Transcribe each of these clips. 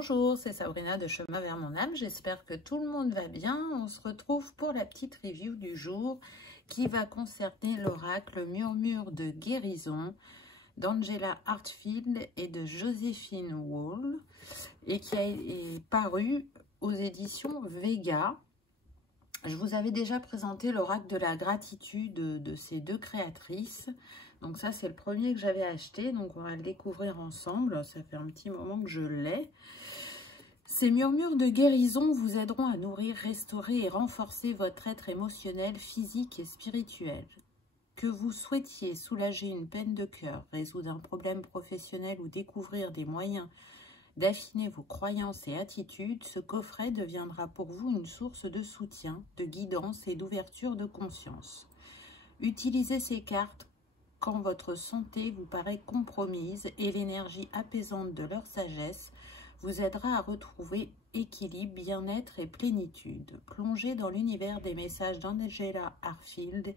Bonjour, c'est Sabrina de Chemin vers mon âme. J'espère que tout le monde va bien. On se retrouve pour la petite review du jour qui va concerner l'oracle Murmure de guérison d'Angela Hartfield et de Joséphine Wall et qui est paru aux éditions Vega. Je vous avais déjà présenté l'oracle de la gratitude de ces deux créatrices. Donc ça, c'est le premier que j'avais acheté. Donc on va le découvrir ensemble. Ça fait un petit moment que je l'ai. Ces murmures de guérison vous aideront à nourrir, restaurer et renforcer votre être émotionnel, physique et spirituel. Que vous souhaitiez soulager une peine de cœur, résoudre un problème professionnel ou découvrir des moyens d'affiner vos croyances et attitudes, ce coffret deviendra pour vous une source de soutien, de guidance et d'ouverture de conscience. Utilisez ces cartes quand votre santé vous paraît compromise et l'énergie apaisante de leur sagesse vous aidera à retrouver équilibre, bien-être et plénitude. Plongez dans l'univers des messages d'Angela Hartfield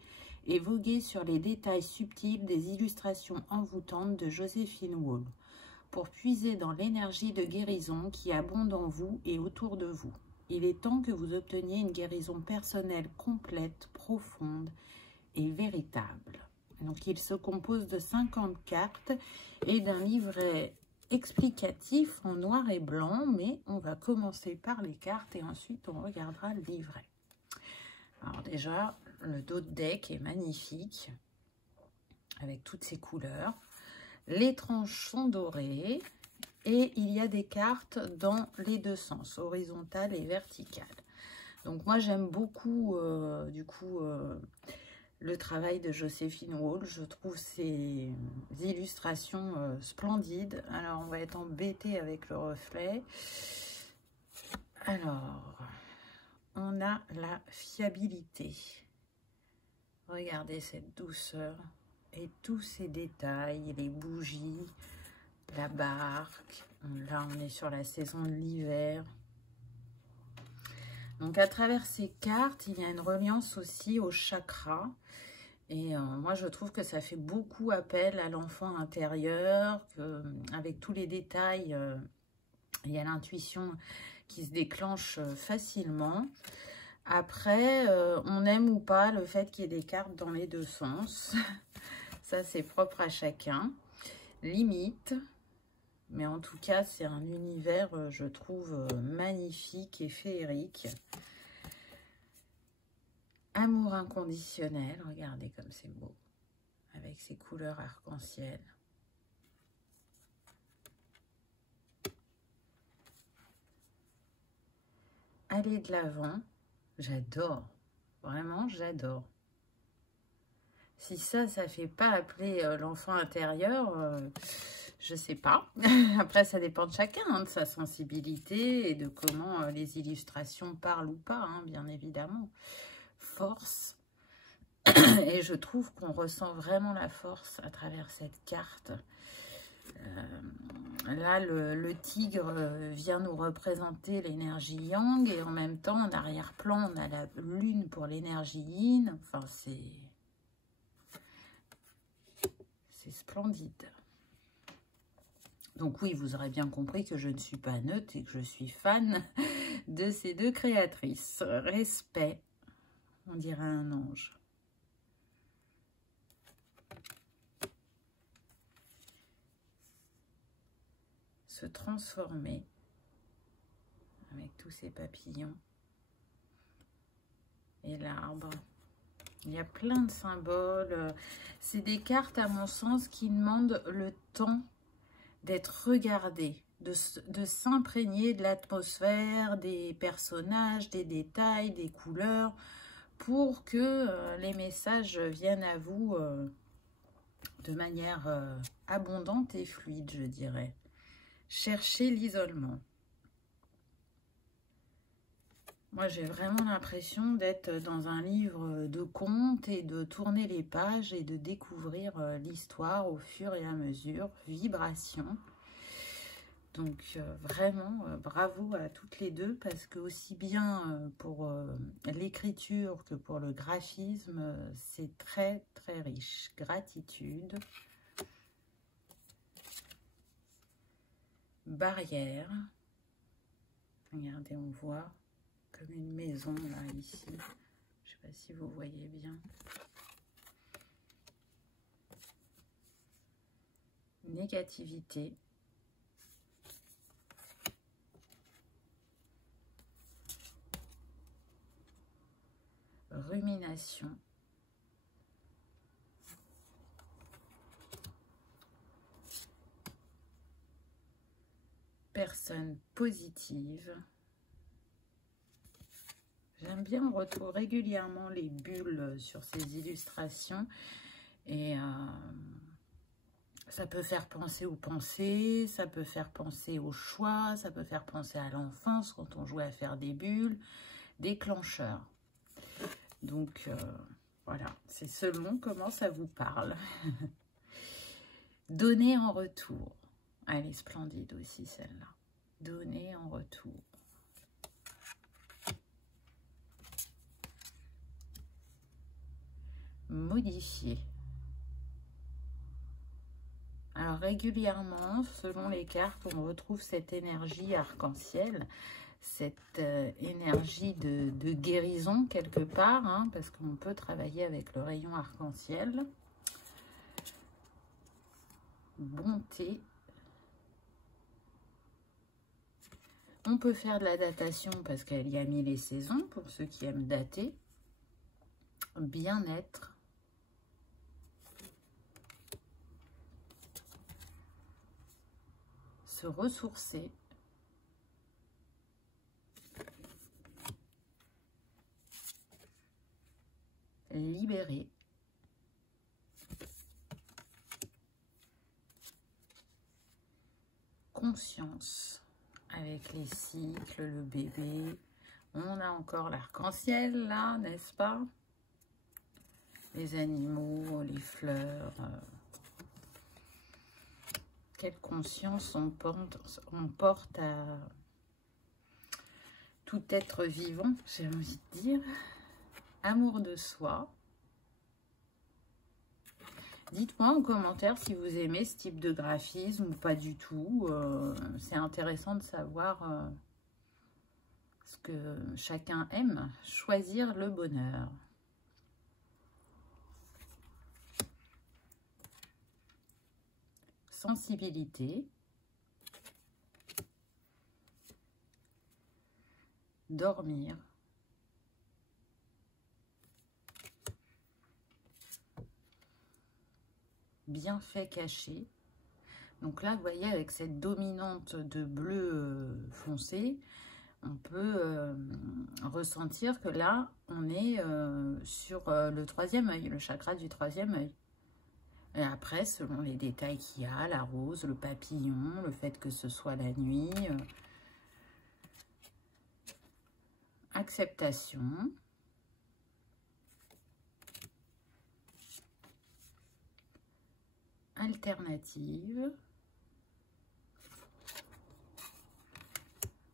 et voguez sur les détails subtils des illustrations envoûtantes de Joséphine Wall pour puiser dans l'énergie de guérison qui abonde en vous et autour de vous. Il est temps que vous obteniez une guérison personnelle complète, profonde et véritable. Donc, il se compose de 50 cartes et d'un livret explicatif en noir et blanc, mais on va commencer par les cartes et ensuite on regardera le livret. Alors déjà, le dos de deck est magnifique avec toutes ces couleurs. Les tranches sont dorées et il y a des cartes dans les deux sens, horizontale et verticale. Donc moi j'aime beaucoup le travail de Joséphine Wall. Je trouve ces illustrations splendides. Alors on va être embêté avec le reflet. Alors on a la fiabilité. Regardez cette douceur. Et tous ces détails, les bougies, la barque. Là, on est sur la saison de l'hiver. Donc, à travers ces cartes, il y a une reliance aussi au chakra. Et moi, je trouve que ça fait beaucoup appel à l'enfant intérieur. Avec tous les détails, il y a l'intuition qui se déclenche facilement. Après, on aime ou pas le fait qu'il y ait des cartes dans les deux sens. Ça, c'est propre à chacun. Limite. Mais en tout cas, c'est un univers, je trouve, magnifique et féerique. Amour inconditionnel. Regardez comme c'est beau. Avec ses couleurs arc-en-ciel. Aller de l'avant. J'adore. Vraiment, j'adore. Si ça fait pas appeler l'enfant intérieur, je sais pas. Après, ça dépend de chacun, hein, de sa sensibilité et de comment les illustrations parlent ou pas, hein, bien évidemment. Force. Et je trouve qu'on ressent vraiment la force à travers cette carte. Là, le tigre vient nous représenter l'énergie yang et en même temps, en arrière-plan, on a la lune pour l'énergie yin. Enfin, c'est splendide. Donc oui, vous aurez bien compris que je ne suis pas neutre et que je suis fan de ces deux créatrices. Respect, on dirait un ange. Se transformer avec tous ces papillons et l'arbre. Il y a plein de symboles. C'est des cartes, à mon sens, qui demandent le temps d'être regardées, de s'imprégner de l'atmosphère, des personnages, des détails, des couleurs, pour que les messages viennent à vous de manière abondante et fluide, je dirais. Cherchez l'isolement. Moi, j'ai vraiment l'impression d'être dans un livre de contes et de tourner les pages et de découvrir l'histoire au fur et à mesure. Vibration. Donc, vraiment, bravo à toutes les deux parce que aussi bien pour l'écriture que pour le graphisme, c'est très, très riche. Gratitude. Barrière. Regardez, on voit comme une maison là, ici. Je ne sais pas si vous voyez bien. Négativité. Rumination. Personne positive. J'aime bien, on retrouve régulièrement les bulles sur ces illustrations et ça peut faire penser aux pensées, ça peut faire penser au choix, ça peut faire penser à l'enfance quand on jouait à faire des bulles, déclencheurs. Donc voilà, c'est selon comment ça vous parle. Donner en retour. Elle est splendide aussi celle-là. Donner en retour. Modifier. Alors régulièrement, selon les cartes, on retrouve cette énergie arc-en-ciel, cette énergie de guérison quelque part, hein, parce qu'on peut travailler avec le rayon arc-en-ciel. Bonté. On peut faire de la datation parce qu'elle y a mis les saisons, pour ceux qui aiment dater. Bien-être. Se ressourcer. Libérer. Conscience. Avec les cycles, le bébé. On a encore l'arc-en-ciel là, n'est-ce pas? Les animaux, les fleurs. Quelle conscience on porte à tout être vivant, j'ai envie de dire. Amour de soi. Dites-moi en commentaire si vous aimez ce type de graphisme ou pas du tout. C'est intéressant de savoir ce que chacun aime. Choisir le bonheur. Sensibilité. Dormir. Bienfait caché. Donc là, vous voyez, avec cette dominante de bleu foncé, on peut ressentir que là, on est sur le troisième œil, le chakra du troisième œil. Et après, selon les détails qu'il y a, la rose, le papillon, le fait que ce soit la nuit, acceptation. Alternative.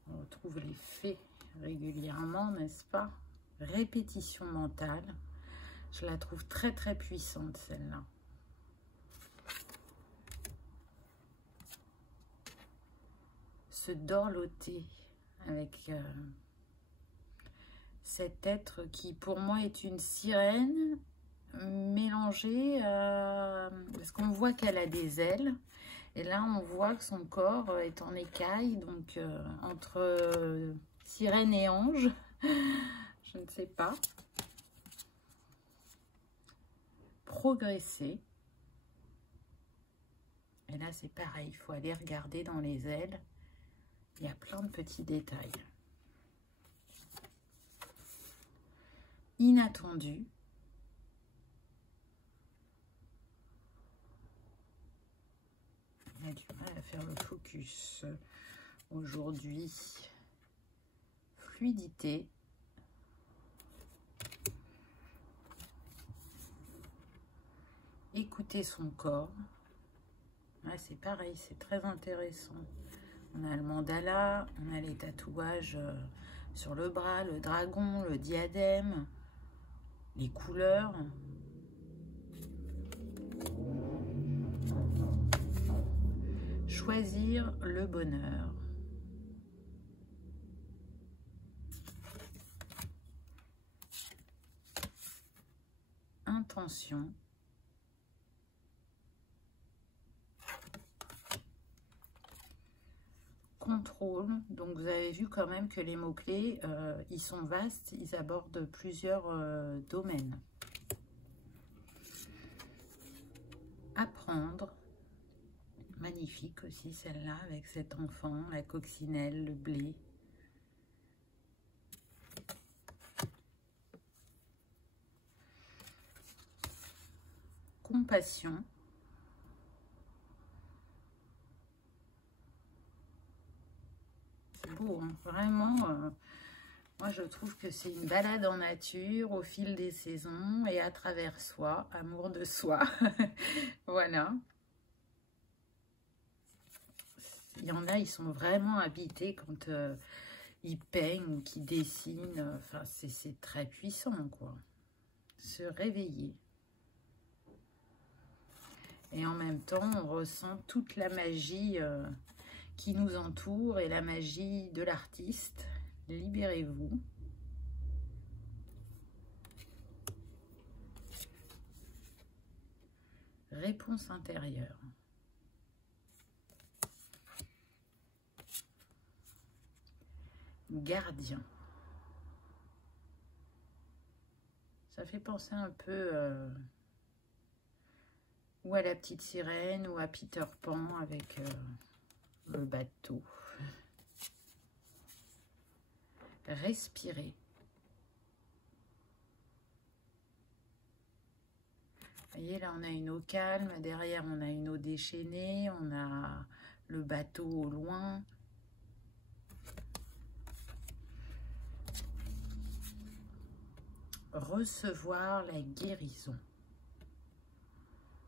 On retrouve les faits régulièrement, n'est-ce pas? Répétition mentale. Je la trouve très très puissante celle-là. Se dorloter avec cet être qui pour moi est une sirène mélangée, parce qu'on voit qu'elle a des ailes. Et là, on voit que son corps est en écaille, donc entre sirène et ange, je ne sais pas. Progresser. Et là, c'est pareil, il faut aller regarder dans les ailes. Il y a plein de petits détails. Inattendu. Il a du mal à faire le focus aujourd'hui. Fluidité. Écouter son corps. Ouais, c'est pareil, c'est très intéressant. On a le mandala, on a les tatouages sur le bras, le dragon, le diadème, les couleurs. Choisir le bonheur. compréhension. Contrôle. Donc vous avez vu quand même que les mots-clés, ils sont vastes, ils abordent plusieurs domaines. Apprendre. Magnifique aussi celle-là avec cet enfant, la coccinelle, le blé. Compassion. C'est beau, hein, vraiment. Moi, je trouve que c'est une balade en nature au fil des saisons et à travers soi, amour de soi. Voilà. Il y en a, ils sont vraiment habités quand ils peignent ou qu'ils dessinent. Enfin, c'est très puissant, quoi. Se réveiller. Et en même temps, on ressent toute la magie qui nous entoure et la magie de l'artiste. Libérez-vous. Réponse intérieure. Gardien. Ça fait penser un peu ou à la petite sirène ou à Peter Pan avec le bateau. Respirer. Vous voyez, là, on a une eau calme. Derrière, on a une eau déchaînée. On a le bateau au loin. Recevoir la guérison.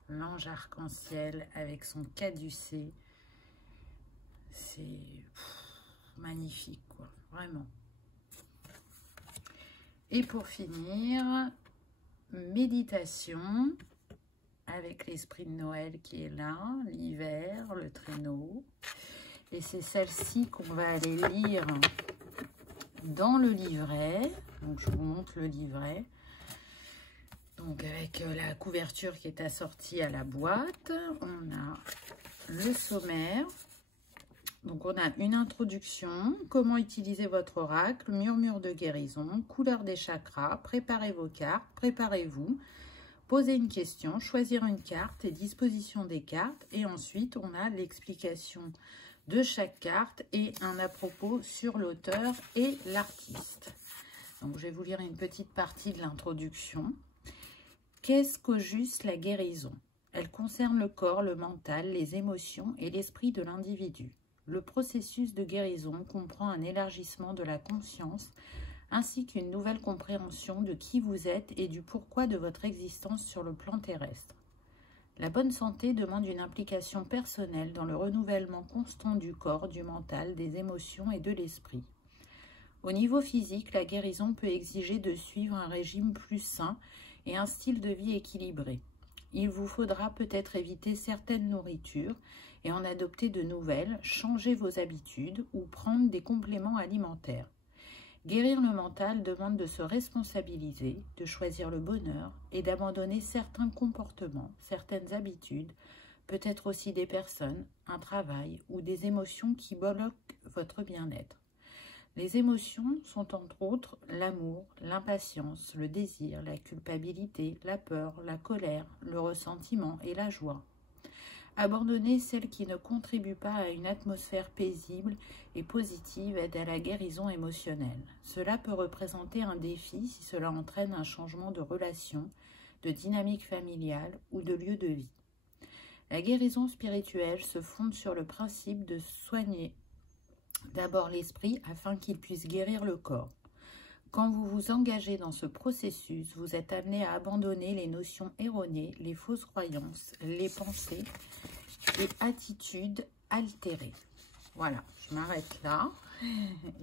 L'ange arc-en-ciel avec son caducée. C'est magnifique, quoi. Vraiment. Et pour finir, méditation avec l'esprit de Noël qui est là, l'hiver, le traîneau. Et c'est celle-ci qu'on va aller lire dans le livret. Donc, je vous montre le livret. Donc, avec la couverture qui est assortie à la boîte. On a le sommaire. Donc, on a une introduction, comment utiliser votre oracle, murmure de guérison, couleur des chakras, préparez vos cartes, préparez-vous, posez une question, choisir une carte et disposition des cartes. Et ensuite, on a l'explication de chaque carte et un à propos sur l'auteur et l'artiste. Donc, je vais vous lire une petite partie de l'introduction. Qu'est-ce qu'au juste la guérison? Elle concerne le corps, le mental, les émotions et l'esprit de l'individu. Le processus de guérison comprend un élargissement de la conscience ainsi qu'une nouvelle compréhension de qui vous êtes et du pourquoi de votre existence sur le plan terrestre. La bonne santé demande une implication personnelle dans le renouvellement constant du corps, du mental, des émotions et de l'esprit. Au niveau physique, la guérison peut exiger de suivre un régime plus sain et un style de vie équilibré. Il vous faudra peut-être éviter certaines nourritures et en adopter de nouvelles, changer vos habitudes ou prendre des compléments alimentaires. Guérir le mental demande de se responsabiliser, de choisir le bonheur et d'abandonner certains comportements, certaines habitudes, peut-être aussi des personnes, un travail ou des émotions qui bloquent votre bien-être. Les émotions sont entre autres l'amour, l'impatience, le désir, la culpabilité, la peur, la colère, le ressentiment et la joie. Abandonner celles qui ne contribuent pas à une atmosphère paisible et positive aide à la guérison émotionnelle. Cela peut représenter un défi si cela entraîne un changement de relation, de dynamique familiale ou de lieu de vie. La guérison spirituelle se fonde sur le principe de soigner d'abord l'esprit afin qu'il puisse guérir le corps. Quand vous vous engagez dans ce processus, vous êtes amené à abandonner les notions erronées, les fausses croyances, les pensées et attitudes altérées. Voilà, je m'arrête là.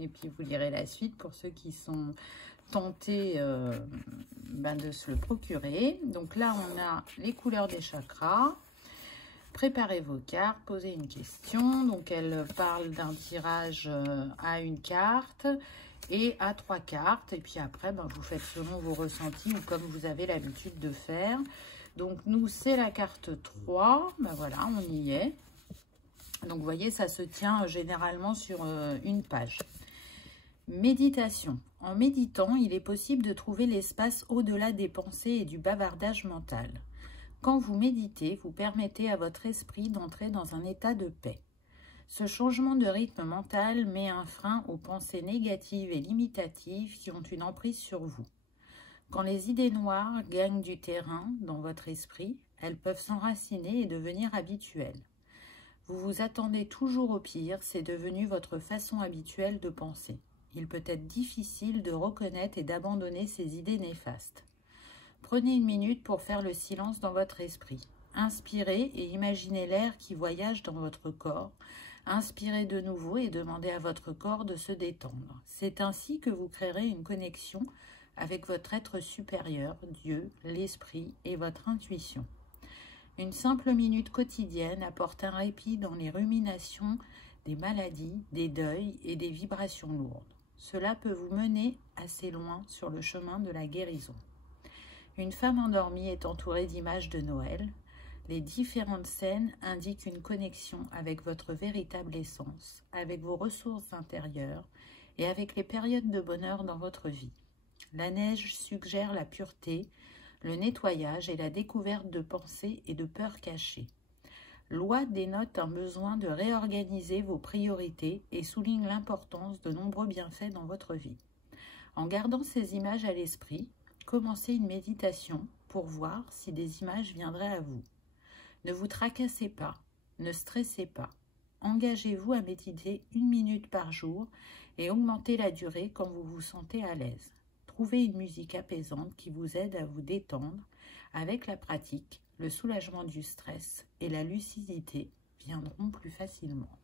Et puis vous lirez la suite pour ceux qui sont tentés de se le procurer. Donc là, on a les couleurs des chakras. préparez vos cartes, posez une question. Donc, elle parle d'un tirage à une carte et à 3 cartes. Et puis après, ben, vous faites selon vos ressentis ou comme vous avez l'habitude de faire. Donc, nous, c'est la carte 3. Ben voilà, on y est. Donc, vous voyez, ça se tient généralement sur une page. Méditation. En méditant, il est possible de trouver l'espace au-delà des pensées et du bavardage mental. Quand vous méditez, vous permettez à votre esprit d'entrer dans un état de paix. Ce changement de rythme mental met un frein aux pensées négatives et limitatives qui ont une emprise sur vous. Quand les idées noires gagnent du terrain dans votre esprit, elles peuvent s'enraciner et devenir habituelles. Vous vous attendez toujours au pire, c'est devenu votre façon habituelle de penser. Il peut être difficile de reconnaître et d'abandonner ces idées néfastes. Prenez une minute pour faire le silence dans votre esprit. Inspirez et imaginez l'air qui voyage dans votre corps. Inspirez de nouveau et demandez à votre corps de se détendre. C'est ainsi que vous créerez une connexion avec votre être supérieur, Dieu, l'esprit et votre intuition. Une simple minute quotidienne apporte un répit dans les ruminations, des maladies, des deuils et des vibrations lourdes. Cela peut vous mener assez loin sur le chemin de la guérison. Une femme endormie est entourée d'images de Noël. Les différentes scènes indiquent une connexion avec votre véritable essence, avec vos ressources intérieures et avec les périodes de bonheur dans votre vie. La neige suggère la pureté, le nettoyage et la découverte de pensées et de peurs cachées. L'oie dénote un besoin de réorganiser vos priorités et souligne l'importance de nombreux bienfaits dans votre vie. En gardant ces images à l'esprit, commencez une méditation pour voir si des images viendraient à vous. Ne vous tracassez pas, ne stressez pas. Engagez-vous à méditer 1 minute par jour et augmentez la durée quand vous vous sentez à l'aise. Trouvez une musique apaisante qui vous aide à vous détendre. Avec la pratique, le soulagement du stress et la lucidité viendront plus facilement.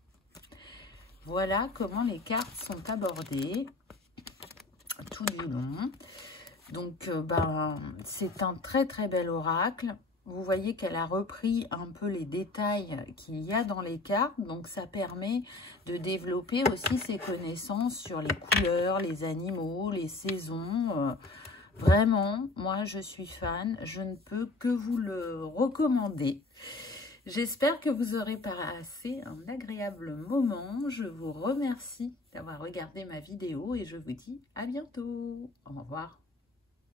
Voilà comment les cartes sont abordées tout du long. Donc, c'est un très très bel oracle. Vous voyez qu'elle a repris un peu les détails qu'il y a dans les cartes. Donc, ça permet de développer aussi ses connaissances sur les couleurs, les animaux, les saisons. Vraiment, moi, je suis fan. Je ne peux que vous le recommander. J'espère que vous aurez passé un agréable moment. Je vous remercie d'avoir regardé ma vidéo et je vous dis à bientôt. Au revoir.